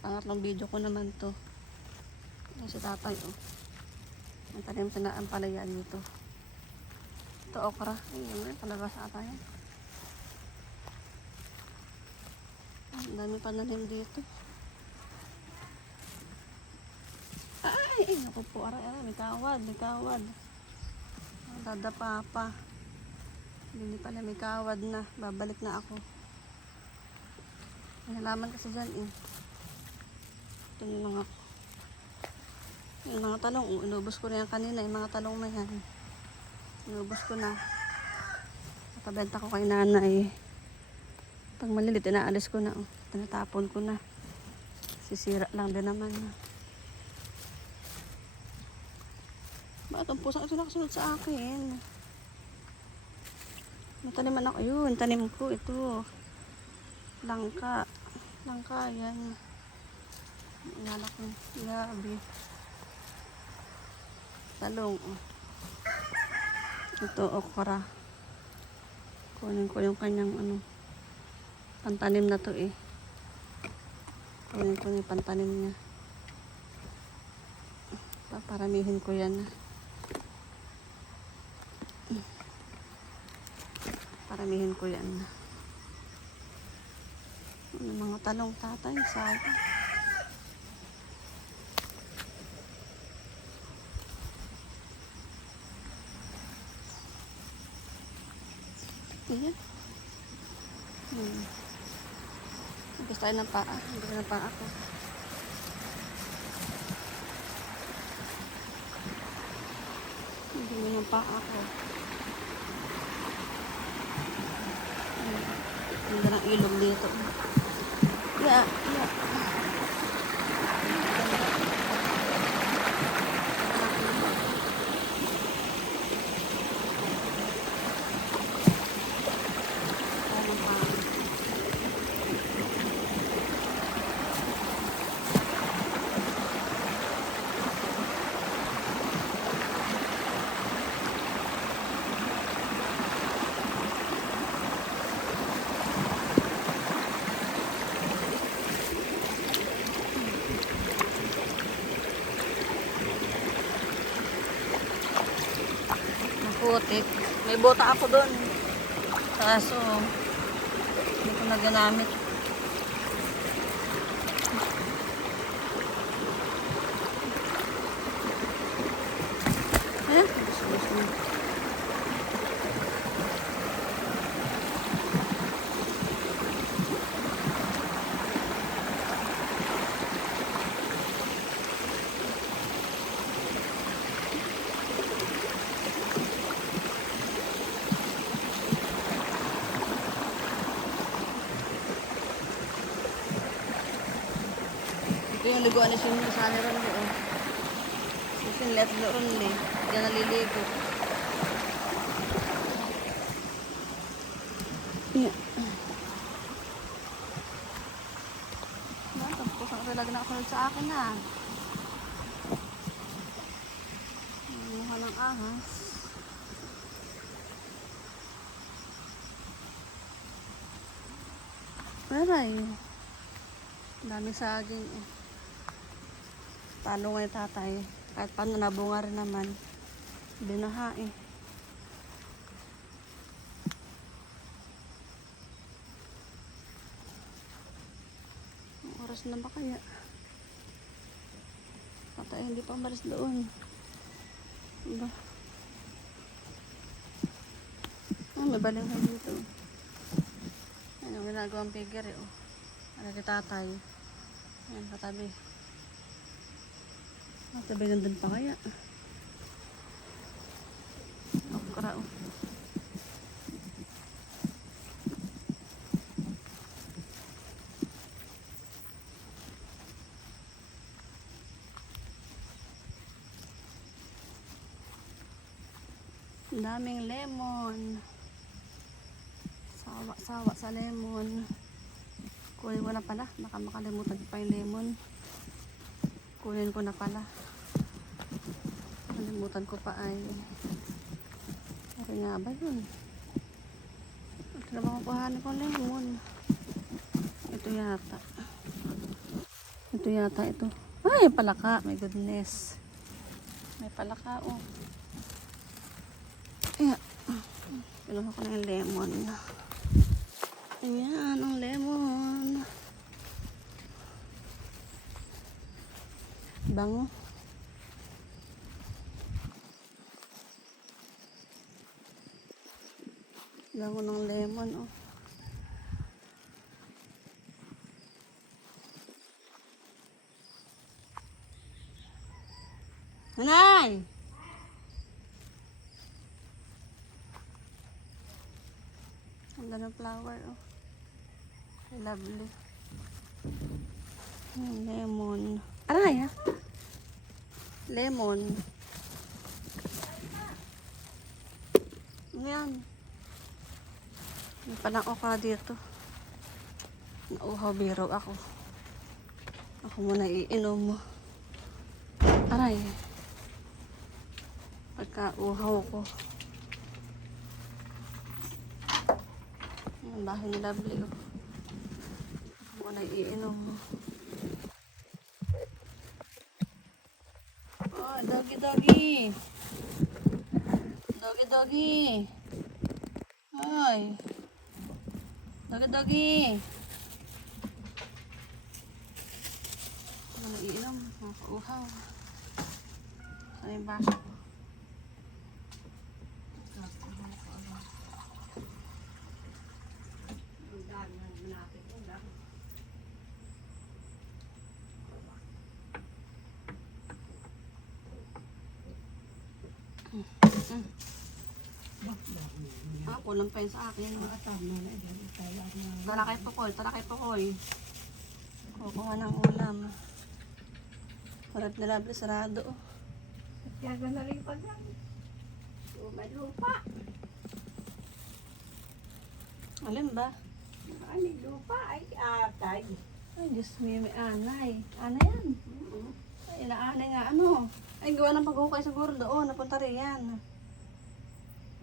Pangatlong video ko naman to. Yan si tatay oh. Ang tanim sa na ang dito. Ito okra. Ayun, palabas ata yan. Ang dami pananim dito. Ay, ay, naku po, aray, aray, may kawad, may kawad. Dadapa pa. Hindi pala may kawad na. Babalik na ako. May halaman kasi dyan eh. Ito yung mga yung mga talong. oh, Inubos ko rin yan kanina. Yung mga talong na yan. Inubos ko na. Nakabenta ko kay nanay. Pag malilit, inaalis ko na. Oh. Tinatapon ko na. Sisira lang din naman. Bakit ang pusang ito nakasunod sa akin? May taniman ako. Yun, tanim ko. Ito. Langka. Langka, yan. Inalak ko. Gabi. Talong. oh. Ito, okra. Kunin ko yung kanyang ano. Pantanim na to eh. Kunin ko yung pantanim niya. Paparamihin ko yan. Paramihin ko yan. Ano, mga talong tatay, sabi. Ayan. Hmm. Gusto tayo ng paa. Gusto ng paa ko. Hindi mo ng paa ko. Ganda ng ilog dito. Yeah, yeah. May bota ako doon. Kaso, hindi ko na ginamit. Eh, gusto mo. Liguan ni Shin sa ano ron doon. Si Shin let doon eh. Diyan naliligo. Yeah. Tapos ang talaga nakasunod sa akin na. Mukha ng ahas. Aray. Dami saging eh. Talo ngayon tatay. Kahit paano nabunga rin naman. Binaha eh. Oras na ba kaya? Tatay hindi pa umalis doon. Diba? Ah, may balinghay dito. Ano ginagawang figure eh. Oh. Ano kay tatay? Ayan, katabi. Katabi nandun pa kaya. Okra oh. Daming lemon. Sawa-sawa sa lemon. Kunin ko na pala. Baka makalimutan pa yung lemon. Kunin ko na pala. Kalimutan ko pa ay... Ano nga ba yun? Ito na ba kukuhanin ko lemon? Ito yata. Ito yata ito. Ay, palaka. My goodness. May palaka, oh. Ayan. Pinuha ko na yung lemon. Ayan, ang lemon. Bango. Bango ng lemon, oh. Nanay! Ang ganda ng flower, oh. Lovely. Yung lemon. Aray, ah. Lemon. Ano yan? May palang okra dito. Nauhaw biro ako. Ako muna iinom. Aray. Pagka uhaw ko. Ang bahay ni Lovely. Oh. Ako muna iinom. Oh, Doggy doggy. Doggy doggy. Ôi. Doggy doggy. Nó ý lắm, nó khổ không. Sao em bạc. Ko? Ah, kulang pa yun sa akin. Tara kay Pokoy, tara kay Pokoy. Kukuha ng ulam. Harap na labi, sarado. Yaga na rin. So, may lupa. Alin ba? Ano lupa ay atay. Ay, Diyos mo may anay. Anay yan. Ay, inaanay nga. Ano? Ay, gawa ng paghukay siguro doon. Napunta rin yan.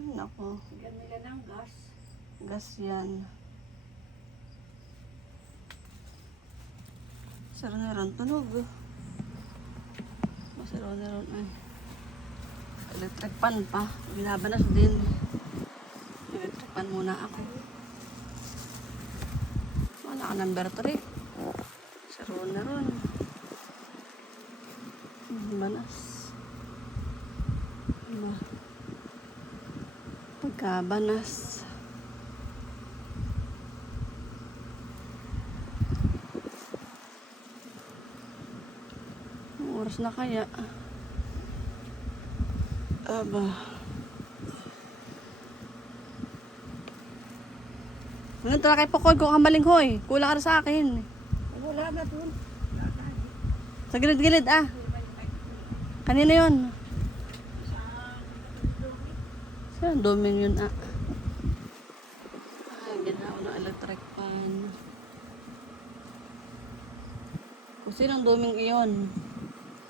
Ay, nako. Bigyan nila ng gas. Gas yan. Saro na ron tunog. Masaro na ron ay. Electric pan pa. Binabanas din. Electric pan muna ako. Wala ka number 3. Saro na ron. Banas. Ano? Pagkabanas. Anong oras na kaya? Aba. Ano tara kay Pokoy kung kamaling hoy. Kulang ka sa akin. Wala na dun. Sa gilid-gilid ah. Kanina yon. Sa doming yun ah. Ay, ginawa ng electric fan. Doming iyon?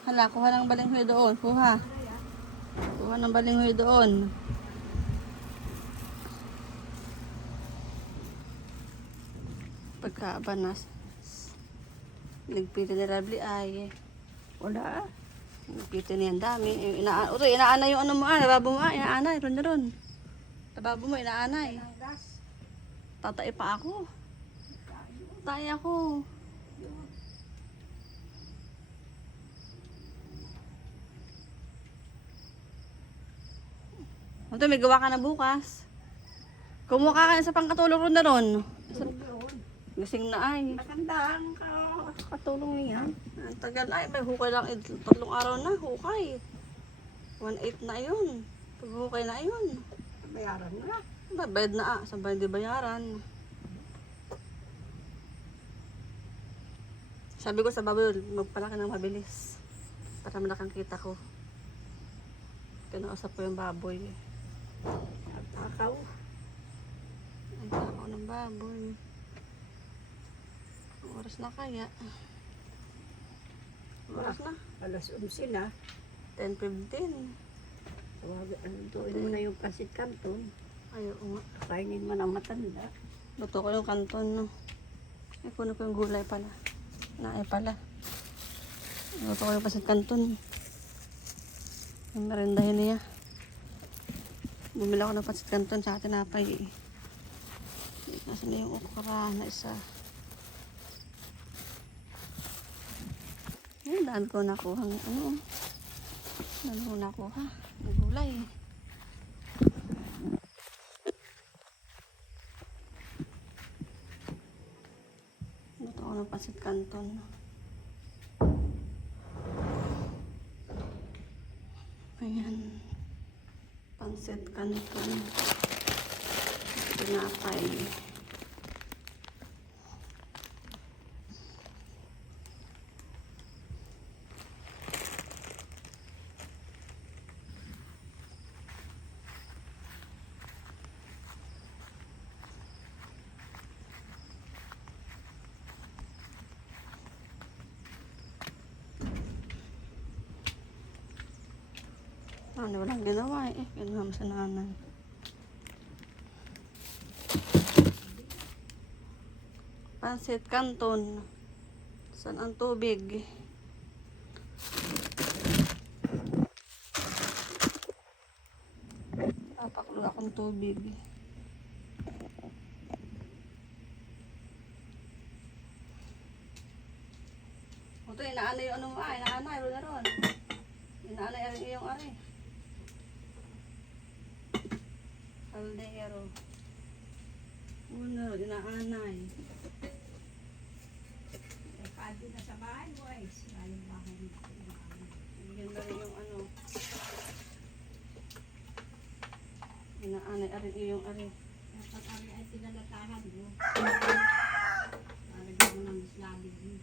Hala, kuha ng balinghoy doon. Kuha. Kuha ng balinghoy doon. Pagkaabanas. Nagpili ni Rabli ay. Wala. Nagpili niya ang dami. Eh, Ina Uto, inaana yung ano mo ah. Nababo mo ah. Inaana. Ron na ron. Nababo mo, inaanay. Ng gas. Tatay pa ako. Tatay ako. Ito, may gawa ka na bukas. Kumuha ka na sa pangkatulong ron na ron. Gising na ay. Nakandaan ka. Katulong niya. Ang tagal ay, may hukay lang. eh, Tatlong araw na, hukay. 1.8 na yun. Pag hukay na yun. Bayaran na. Bayad na ah. Saan ba hindi bayaran? Sabi ko sa baboy, magpalaki ng mabilis. Para malaki ang kita ko. Kinausap ko yung baboy. Takaw. Ay, ako ng baboy. Ang Oras na kaya. Oras na. Alas 11 na. 10.15. Tawag- ano, Tuin mo na yung pasit kanton. Ayaw nga. Kainin mo ng matanda. Luto ko yung kanton, no. Ay, kuno ko yung gulay pala. Naay pala. Luto ko yung pasit kanton. Yung merendahin niya. Bumila ako ng pasit kanton sa tinapay eh. Nasa na yung okra na isa. Ayun, daan ko nakuha ng ano. Daan ko nakuha. Ng gulay. Luto ko ng pasit kanton. Ayan. Pansit kanton. Tinapay. Ano, walang ginawa eh. Kinuha mo sa nanay. Pansit Canton. Saan ang tubig? Papakulo akong tubig. Ito, inaanay yung ano mo ah. Inaanay, ron na ron. Inaanay iyong ari. Aldero. Una, inaanay. Eh, pado na sa bahay mo ay. Sira yung bahay mo. Bigyan na rin yung ano. Inaanay ari iyong ari. Dapat ari ay tinalatahan mo. Di mo nang islabig mo.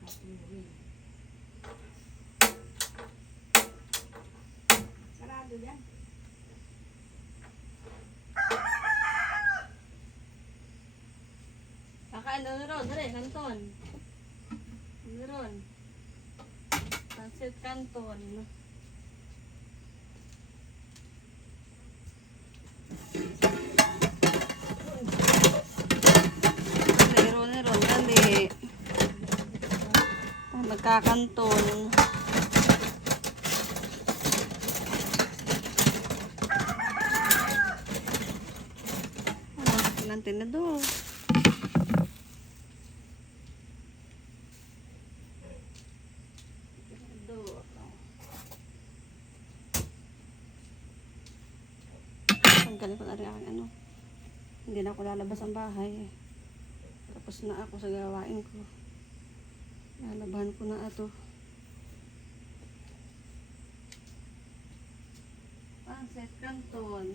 Patuloy. Sarado yan. Kakain ni Ron. Dali, kanton. Ni Ron. Pansit kanton. Dali, Ron, ni Ron. Dali. Ay, Magkakanton. Ilang tinador. Tanggalin ko na rin ang ano. Hindi na ako lalabas ang bahay. Tapos na ako sa gawain ko. Lalabahan ko na ato. Panset Canton.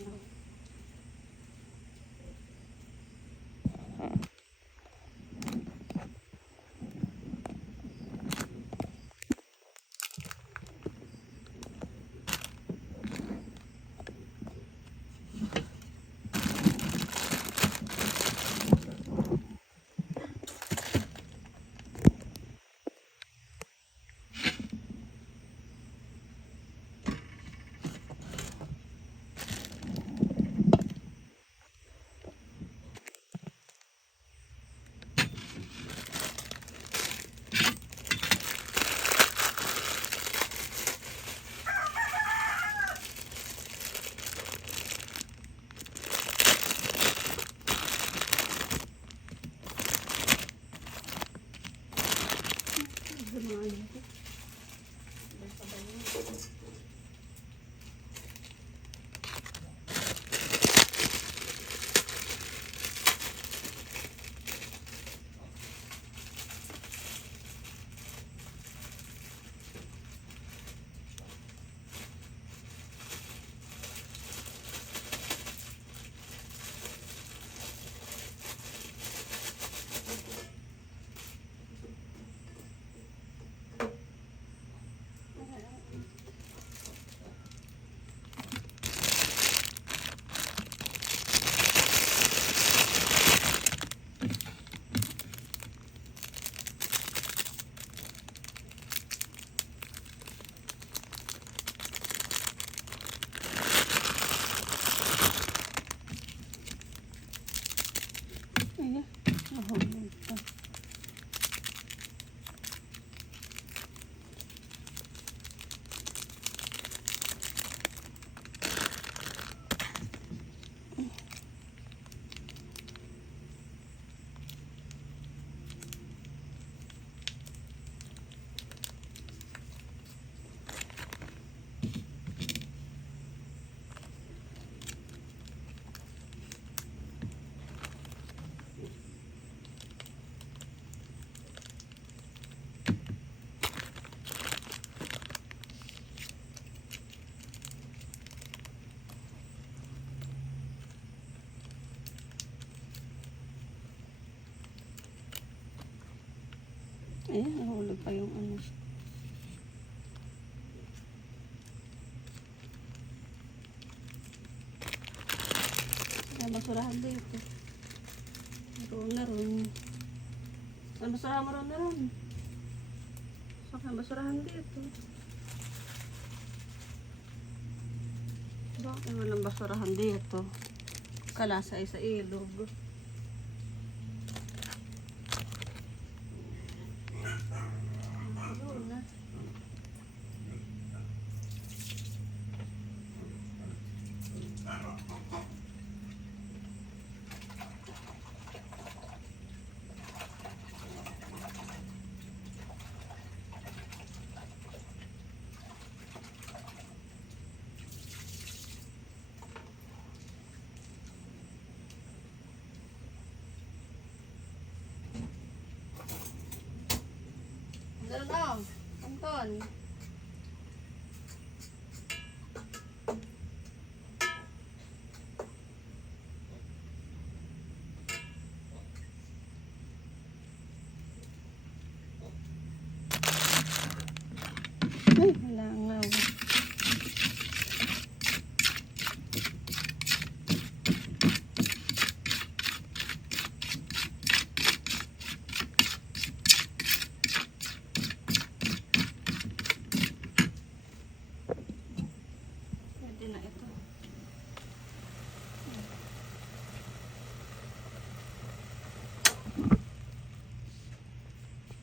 Ayan, nahulog pa yung ano. Ayan, basurahan dito. Roon na ron. Saan basurahan mo ron na ron? Saan basurahan dito? Bakit walang basurahan dito? Kalasa ay sa ilog. Ayun na. Na? Anton?